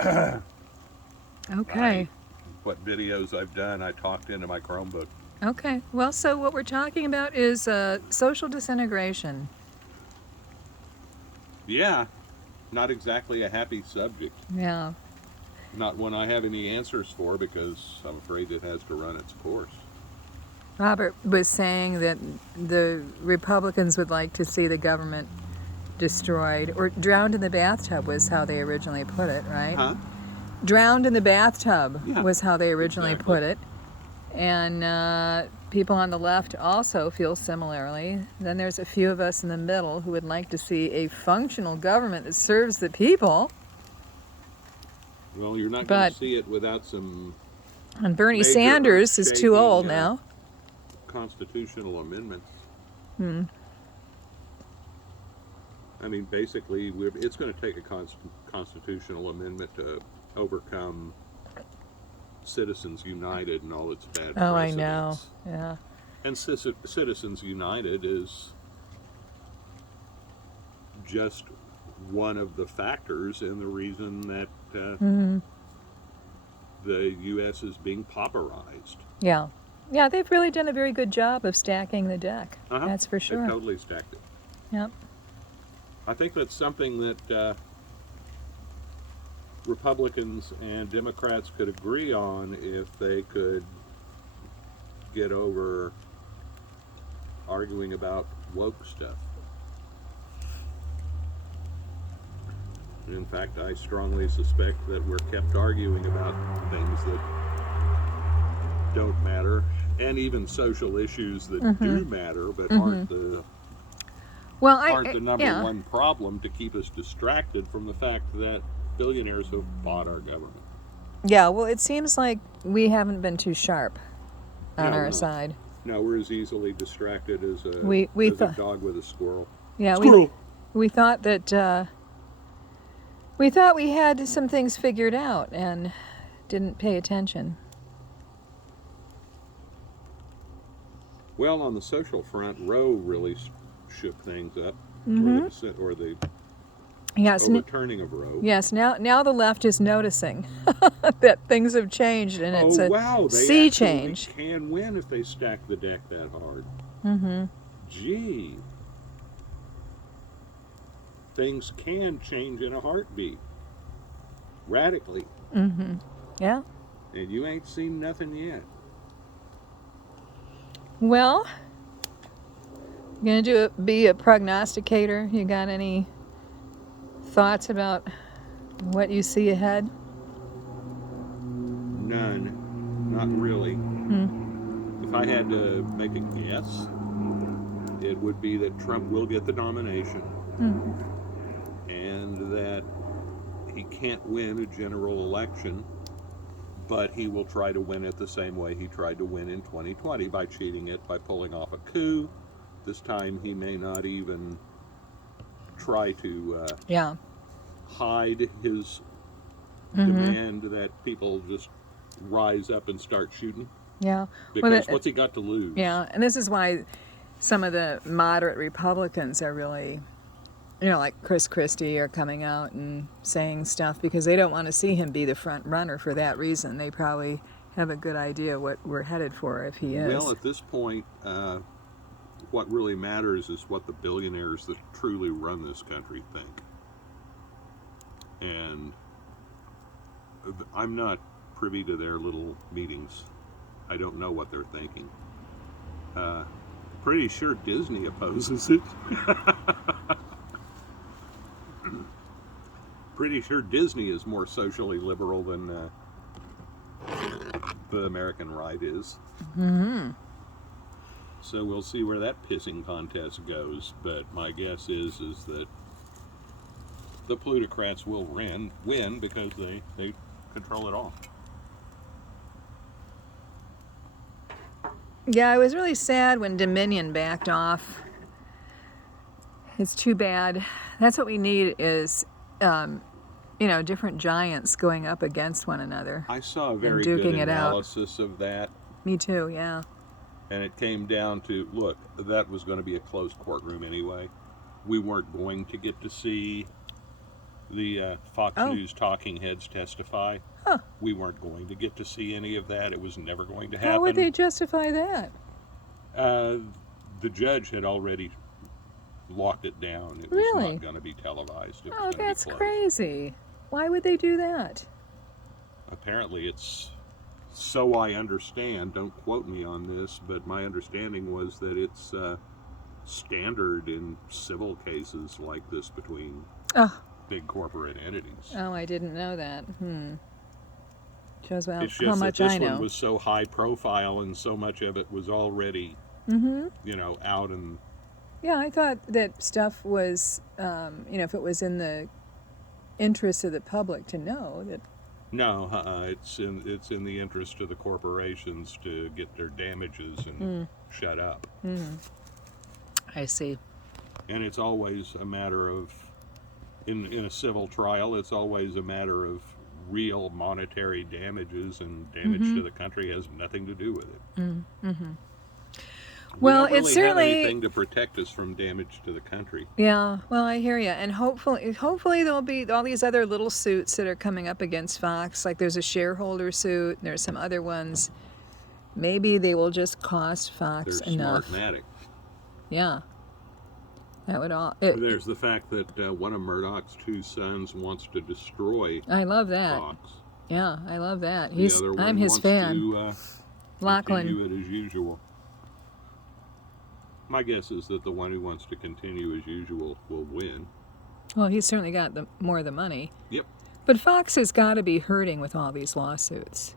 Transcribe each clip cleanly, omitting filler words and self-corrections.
Okay. What videos I've done, I talked into my Chromebook. Okay. Well, so what we're talking about is social disintegration. Yeah, not exactly a happy subject. Yeah. Not one I have any answers for because I'm afraid it has to run its course. Robert was saying that the Republicans would like to see the government destroyed or drowned in the bathtub was how they originally put it, right? Huh? Drowned in the bathtub Yeah, was how they originally exactly. put it. And people on the left also feel similarly. Then there's a few of us in the middle who would like to see a functional government that serves the people. Well, you're not going to But see it without some and Bernie major Sanders is too old earth-shaking now. constitutional amendments. Hmm. I mean, basically, it's going to take a constitutional amendment to overcome Citizens United and all its bad Oh, I know. precedents. Yeah. And Citizens United is just one of the factors in the reason that Hmm. the U.S. is being pauperized. Yeah. Yeah, they've really done a very good job of stacking the deck. That's for They've sure. totally stacked it. Yep. I think that's something that Republicans and Democrats could agree on if they could get over arguing about woke stuff. In fact, I strongly suspect that we're kept arguing about things that don't matter, and even social issues that do matter, but aren't the Well, number yeah. one problem to keep us distracted from the fact that billionaires have bought our government. Yeah, well, it seems like we haven't been too sharp on our side. No, we're as easily distracted as We a thought, dog with a squirrel. yeah, Squirrel! we thought that we thought we had some things figured out and didn't pay attention. Well, on the social front, Roe really shook things up, Mm-hmm. or the Yes, overturning of Roe. yes. Now the left is noticing that things have changed, and it's a Wow, they sea actually change. can win if they stack the deck that hard. Mm-hmm. Gee, things can change in a heartbeat, radically, Mm-hmm. Yeah. and you ain't seen nothing yet. Well, you gonna be a prognosticator? You got any thoughts about what you see ahead? None, not really. Hmm. If I had to make a guess, it would be that Trump will get the nomination and that he can't win a general election, but he will try to win it the same way he tried to win in 2020 by cheating it, by pulling off a coup. This time he may not even try to Yeah. hide his demand that people just rise up and start shooting. Yeah. Because what's he got to lose? Yeah, and this is why some of the moderate Republicans are really, like Chris Christie, are coming out and saying stuff because they don't want to see him be the front runner for that reason. They probably have a good idea what we're headed for if he is. Well, at this point, what really matters is what the billionaires that truly run this country think. And I'm not privy to their little meetings. I don't know what they're thinking. Pretty sure Disney opposes it. Pretty sure Disney is more socially liberal than the American right is. Mm-hmm. So we'll see where that pissing contest goes. But my guess is that the plutocrats will win because they control it all. Yeah, I was really sad when Dominion backed off. It's too bad. That's what we need is, different giants going up against one another. I saw a very good duking it out. analysis of that, Me too, yeah. and it came down to, look, that was going to be a closed courtroom anyway. We weren't going to get to see the Fox Oh. News talking heads testify. Huh. We weren't going to get to see any of that. It was never going to happen. How would they justify that? The judge had already locked it down. It was Really? not going to be televised. It was Oh, going to be that's closed. crazy. Why would they do that? Apparently, it's, so I understand, don't quote me on this, but my understanding was that it's standard in civil cases like this between Oh, big corporate entities. oh, I didn't know that. Shows It's how just much that this I know. one was so high profile and so much of it was already, out and Yeah, I thought that stuff was, if it was in the interest of the public to know that. no, it's in the interest of the corporations to get their damages and shut up. I see. And it's always a matter of, in a civil trial, it's always a matter of real monetary damages, and damage to the country has nothing to do with it. Well, we don't it's really have certainly- anything to protect us from damage to the country. Yeah, well, I hear you, and hopefully there'll be all these other little suits that are coming up against Fox. Like there's a shareholder suit, and there's some other ones. Maybe they will just cost Fox They're enough. Smartmatic. Yeah, that would all. There's the fact that one of Murdoch's two sons wants to destroy I love that. Fox. Yeah, I love that. The other one I'm his wants fan. to Lachlan. continue it as usual. My guess is that the one who wants to continue as usual will win. Well, he's certainly got more of the money. Yep. But Fox has got to be hurting with all these lawsuits,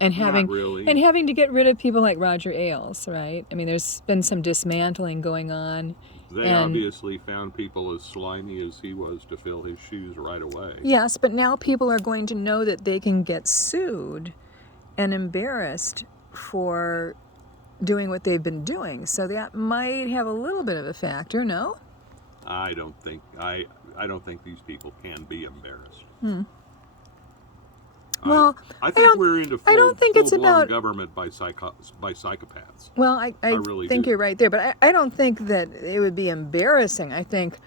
and Not having really. having to get rid of people like Roger Ailes, right? I mean, there's been some dismantling going on. They and- obviously found people as slimy as he was to fill his shoes right away. Yes, but now people are going to know that they can get sued and embarrassed for doing what they've been doing. So that might have a little bit of a factor, no? I don't think these people can be embarrassed. Well, I think we're into I don't think it's full-blown about- government by psychopaths. Well, I really think do. you're right there, but I don't think that it would be embarrassing. I think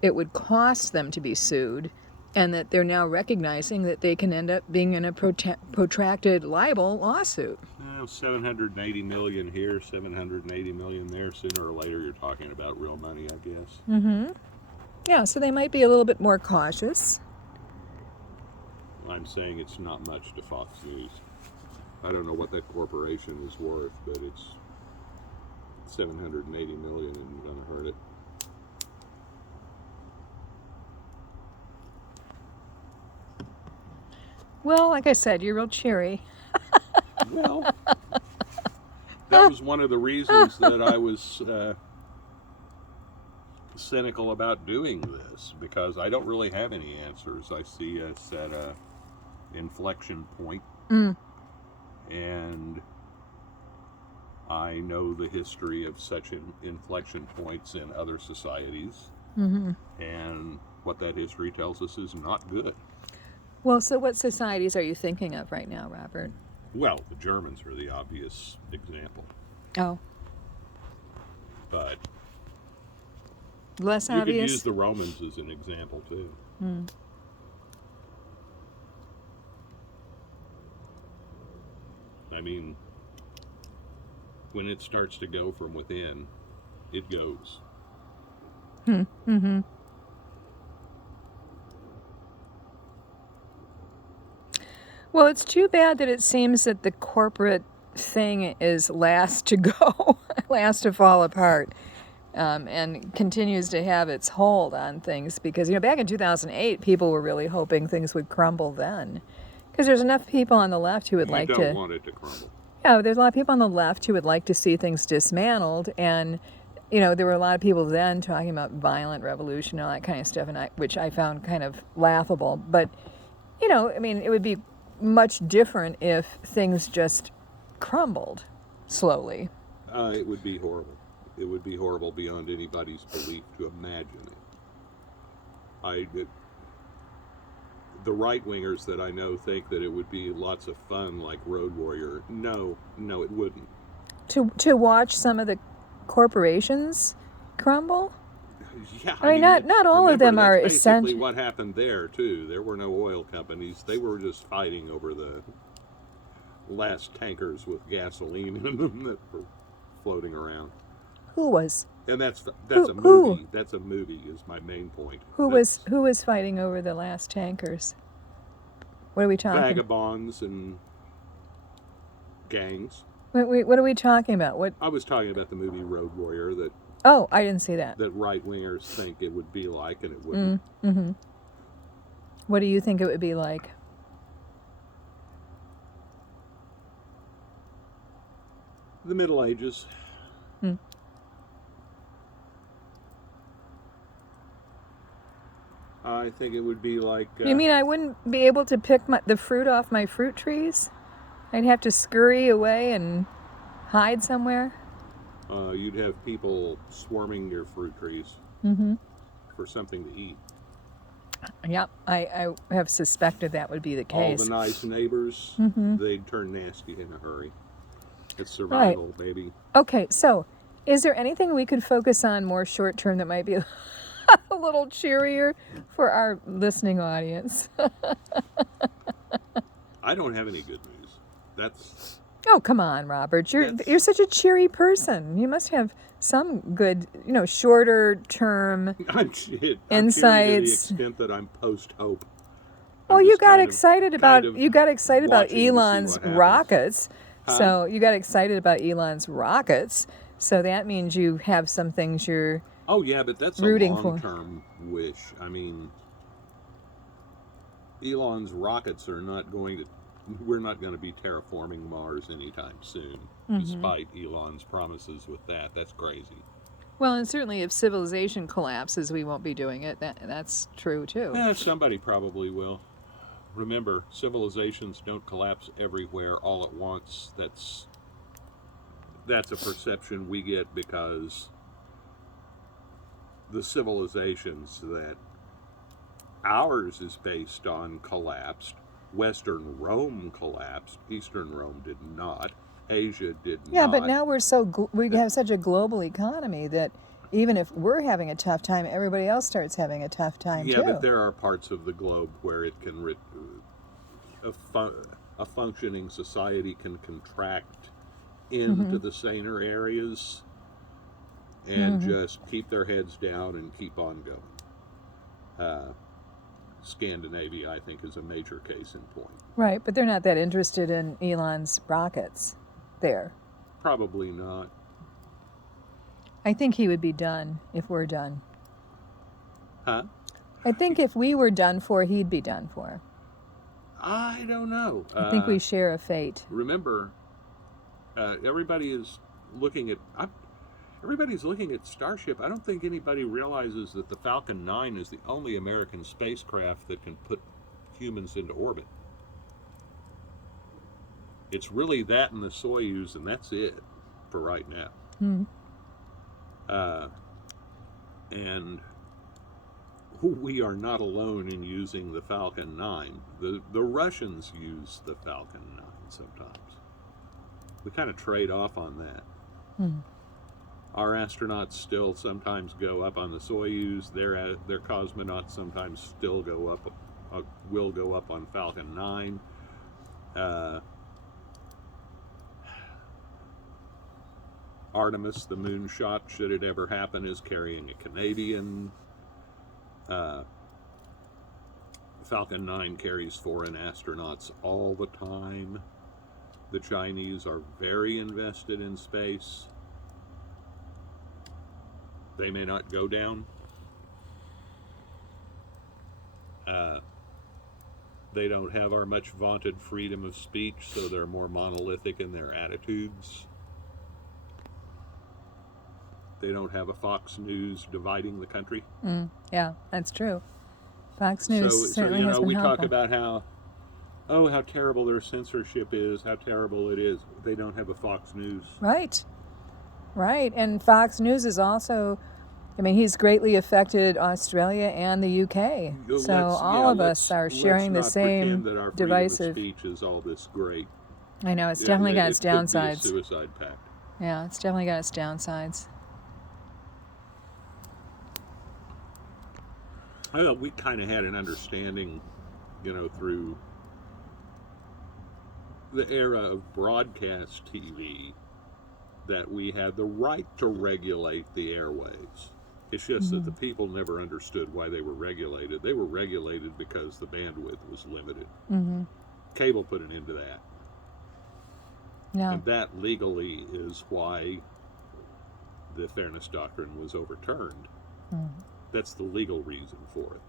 it would cost them to be sued, and that they're now recognizing that they can end up being in a protracted libel lawsuit. 780 million here, 780 million there. Sooner or later, you're talking about real money, I guess. Yeah, so they might be a little bit more cautious. I'm saying it's not much to Fox News. I don't know what that corporation is worth, but it's 780 million and going to hurt it. Well, like I said, you're real cheery. Well, that was one of the reasons that I was cynical about doing this, because I don't really have any answers. I see us at a inflection point, and I know the history of such inflection points in other societies, and what that history tells us is not good. Well, so what societies are you thinking of right now, Robert? Well, the Germans are the obvious example, Oh, but less you could obvious. use the Romans as an example too. I mean, when it starts to go from within, it goes. Well, it's too bad that it seems that the corporate thing is last to go, last to fall apart, and continues to have its hold on things. Because, back in 2008, people were really hoping things would crumble then. Because there's enough people on the left who would You like don't to... want it to crumble. Yeah, there's a lot of people on the left who would like to see things dismantled, and there were a lot of people then talking about violent revolution and all that kind of stuff, which I found kind of laughable. But it would be much different if things just crumbled slowly. It would be horrible. It would be horrible beyond anybody's belief to imagine it. The right-wingers that I know think that it would be lots of fun, like Road Warrior. No, it wouldn't. To watch some of the corporations crumble? Yeah, I mean, not all of remember, them are that's basically essential. what happened there too. There were no oil companies; they were just fighting over the last tankers with gasoline in them that were floating around. Who was And that's who a who movie. That's a movie. Is my main point. who was fighting over the last tankers? What are we talking? Vagabonds and gangs. Wait, what are we talking about? What? I was talking about the movie Road Warrior that Oh, I didn't see that. right wingers think it would be like, and it wouldn't. Mm-hmm. What do you think it would be like? The Middle Ages. Hmm. I think it would be like. You mean I wouldn't be able to pick the fruit off my fruit trees? I'd have to scurry away and hide somewhere? You'd have people swarming your fruit trees for something to eat. Yep, I have suspected that would be the case. All the nice neighbors, they'd turn nasty in a hurry. It's survival, baby. Okay, so is there anything we could focus on more short term that might be a little cheerier for our listening audience? I don't have any good news. That's. Oh, come on, Robert. You're such a cheery person. You must have some good, shorter term I'm cheery insights. to the extent that I'm post hope. Well, you got excited about Elon's rockets. Huh? So you got excited about Elon's rockets. So that means you have some things you're Oh yeah, but that's rooting a long-term wish. I mean, Elon's rockets are not going to. We're not going to be terraforming Mars anytime soon, despite Elon's promises with that. That's crazy. Well, and certainly if civilization collapses, we won't be doing it. That's true too. Somebody probably will. Remember, civilizations don't collapse everywhere all at once. That's a perception we get because the civilizations that ours is based on collapsed. Western Rome collapsed. Eastern Rome did not. Asia did not. Yeah, but now we have such a global economy that even if we're having a tough time, everybody else starts having a tough time too. Yeah, but there are parts of the globe where it can a functioning society can contract into the saner areas and just keep their heads down and keep on going. Scandinavia, I think, is a major case in point. Right, but they're not that interested in Elon's rockets there. Probably not. I think he would be done if we're done. Huh? I think if we were done for, he'd be done for. I don't know. I think we share a fate. Remember, everybody is looking at... Everybody's looking at Starship. I don't think anybody realizes that the Falcon 9 is the only American spacecraft that can put humans into orbit. It's really that and the Soyuz, and that's it for right now. And we are not alone in using the Falcon 9. The Russians use the Falcon 9 sometimes. We kind of trade off on that. Our astronauts still sometimes go up on the Soyuz. Their cosmonauts sometimes still will go up on Falcon 9. Artemis, the moonshot, should it ever happen, is carrying a Canadian. Falcon 9 carries foreign astronauts all the time. The Chinese are very invested in space. They may not go down. They don't have our much vaunted freedom of speech, so they're more monolithic in their attitudes. They don't have a Fox News dividing the country. Yeah, that's true. Fox News certainly has been we helpful. talk about how terrible their censorship is, how terrible it is. They don't have a Fox News. Right. And Fox News is also, he's greatly affected Australia and the UK. So all of us are sharing the same that our divisive. Freedom of speech is all this great. I know, it's definitely got its downsides. Could be a suicide pact. Yeah, it's definitely got its downsides. Well, we kind of had an understanding, through the era of broadcast TV, that we had the right to regulate the airwaves. It's just that the people never understood why they were regulated. They were regulated because the bandwidth was limited. Mm-hmm. Cable put an end to that. Yeah. And that legally is why the Fairness Doctrine was overturned. That's the legal reason for it.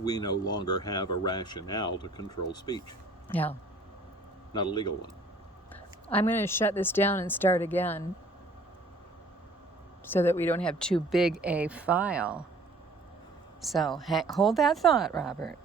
We no longer have a rationale to control speech. Yeah. Not a legal one. I'm going to shut this down and start again so that we don't have too big a file. So hold that thought, Robert.